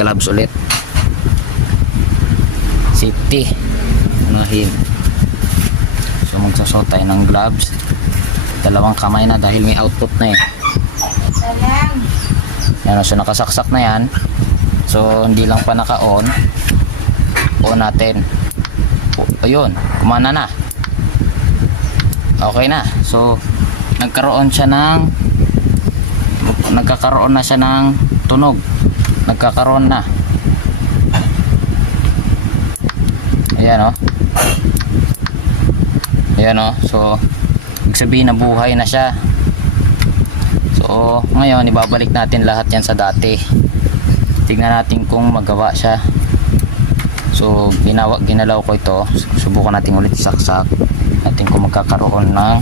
gloves ulit. Safety. Unahin. So magsusot tayo ng gloves. Dalawang kamay na dahil may output na eh. Yan, so nakasaksak na yan. So hindi lang pa naka-on. On natin. Ayun, kumana na. Okay na. So nagkakaroon na siya ng tunog. Nagkakaroon na. Ayan, oh. Ayan, oh. So ibig sabihin na buhay na siya. So ngayon ibabalik natin lahat yan sa dati. Tingnan natin kung magawa siya. So ginalaw ko ito. Subukan natin ulit saksak natin kung magkakaroon ng